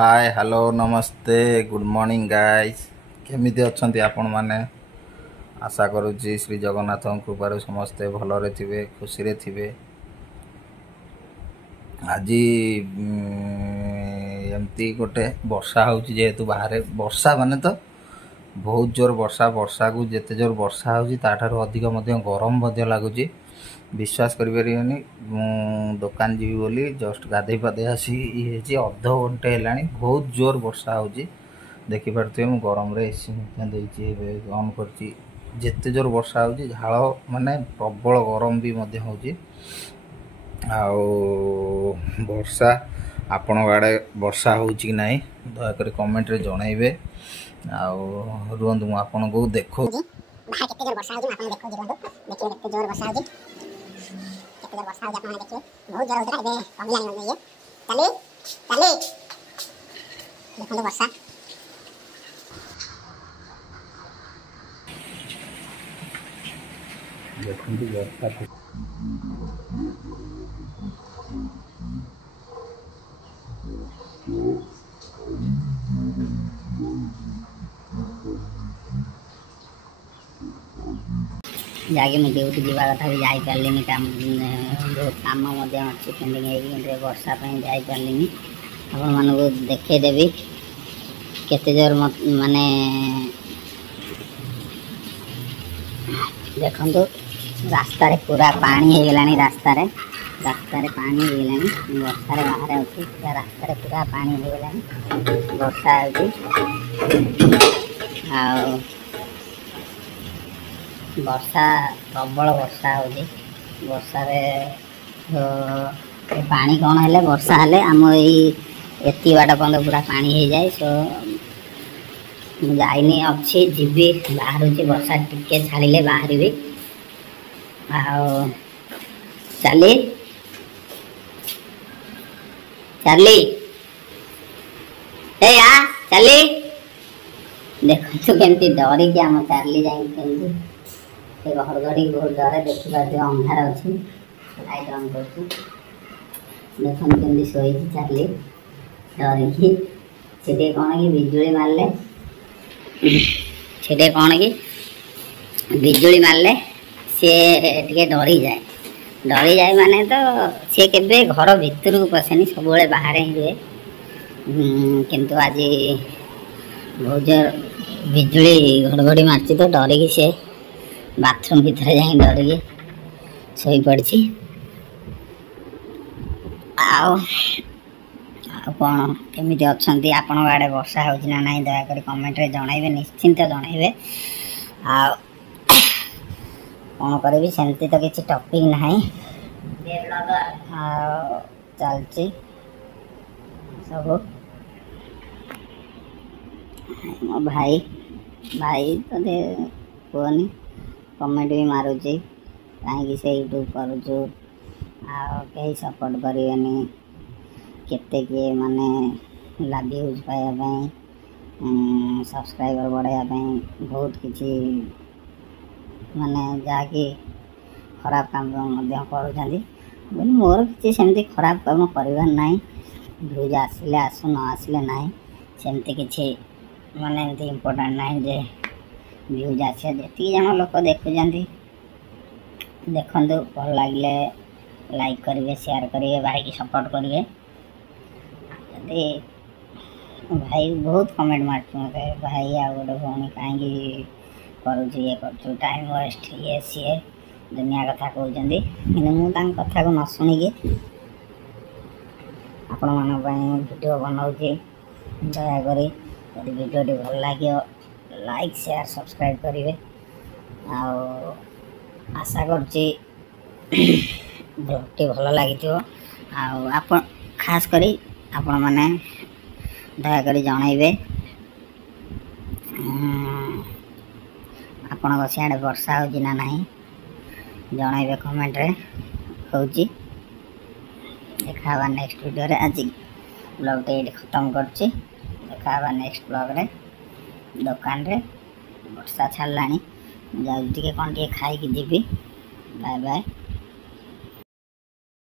Hi hello नमस्ते good morning guys केमिति अछंती आपण माने आशा करूची श्री जगन्नाथ कृपार समस्ते भलरे थिबे खुशी रे थिबे। आज एमती गोटे वर्षा होची जेहेतु बाहर वर्षा माने तो बहुत जोर वर्षा को जेते जोर वर्षा होची ताठार अधिक मध्य गरम मध्य लागुची। विश्वास करिपरिबेनी दुकान जीवी बोली जस्ट गाधे पाधे आसी अध घंटे है बहुत जोर वर्षा होची देखि पारथि मु गरम रे एसी देइछि ऑन करछि जेते जोर वर्षा होची झाळ माने प्रबल गरम भी मध्य होची। आउ वर्षा आपण गाड़े वर्षा होची कि नाही दया कर कमेंट रे जणाइबे। आउ रुहंतु मु आपण को देखो बाहर केते जोर वर्षा होची आपण देखो जीवंतु देखिए केते जोर वर्षा होची केते जोर वर्षा होची आपण देखिए बहुत जोर होता है कम लाइन में ये चले चले देखो वर्षा देखंतु वर्षा जाके मैं ड्यूटी जीवा कथा भी जाई पारलिनी काम बहुत काम अच्छी पेंडिंग है वर्षा जाई पारलिनी आपण मान को देखे देवी केते जोर माने देखो रास्ता रे पूरा पानी हो गलानी रास्ता रे पानी हो गलानी वर्षा रे बाहर अछि रास्ता रे पूरा पानी हो गलानी वर्षा अछि आ वर्षा प्रबल वर्षा होगी वर्षा रे पानी कौन है वर्षा हेले आम एति बाट पर्यंत पूरा पानी हो जाए सो जाइनी अच्छी जीवी बाहर वर्षा टिके छाड़े बाहर चली चली चली देखो केमती डरिकी आम चार्ली जाए हड़घड़ी बहुत डर देखा अंधार अच्छी लाइट ऑन कर देखो कमी शोई चार्ली डरिकी से कौन कि बिजुली मारले से कौन कि बिजुली मारले सी टे डरी जाए माने तो सी के घर भितर को पसेनी सब बाहर ही हुए किंतु आज बहुत जोर बिजुली घड़घड़ी मारची तो डरिकी सी बाथरूम भीतर जाए डरिकी शोई पड़ी कौन केमी अच्छा आपण आड़े वर्षा हो ना दयाक कमेंट रे जनइबे निश्चिंत जनइबे। कौन करी सेमती तो किसी टॉपिक ना चलती सब मो भाई तो कहनी कमेंट भी मारुची कहीं से यूट्यूब करुचु कहीं सपोर्ट करेनि केते किए माने लाभ यूज पाइबापी सब्सक्राइबर बढ़ाइबापी बहुत किसी माने जहाँकि खराब काम कर मोर किसी सेमती खराब काम कर भ्यूज आसिले आसु न आसिले ना सेमती किसी माने एमती इम्पोर्टेंट ना जे भ्यूज आसे जी जन लोक देखुं देखु भल लगे लाइक करेंगे शेयर करेंगे भाई की सपोर्ट करेंगे भाई बहुत कमेंट मार्च मत भाई आ गए भौणी कहीं करुचु ये कर टाइम वेस्ट ये सी दुनिया कथा कहते मुझे कथा को न शुणिकी आपण मान वीडियो बनाऊँगी दयाक यदि वीडियोटी भल लगे लाइक शेयर सब्सक्राइब करेंगे आशा करुच्ची ब्लॉगटी भल लगी आप खास करी आपण मैंने दयाक जनइबे आपण सियाड़े वर्षा हो ना जनइबे कमेंट रे होची देखा नेक्स्ट वीडियो रे आज ब्लॉगटी ये खत्म करची देखा नेक्स्ट ब्लॉग रे दुकान रे वर्षा छाड़लानी जाऊँ कौन टे खाई जीवी बाय बाय।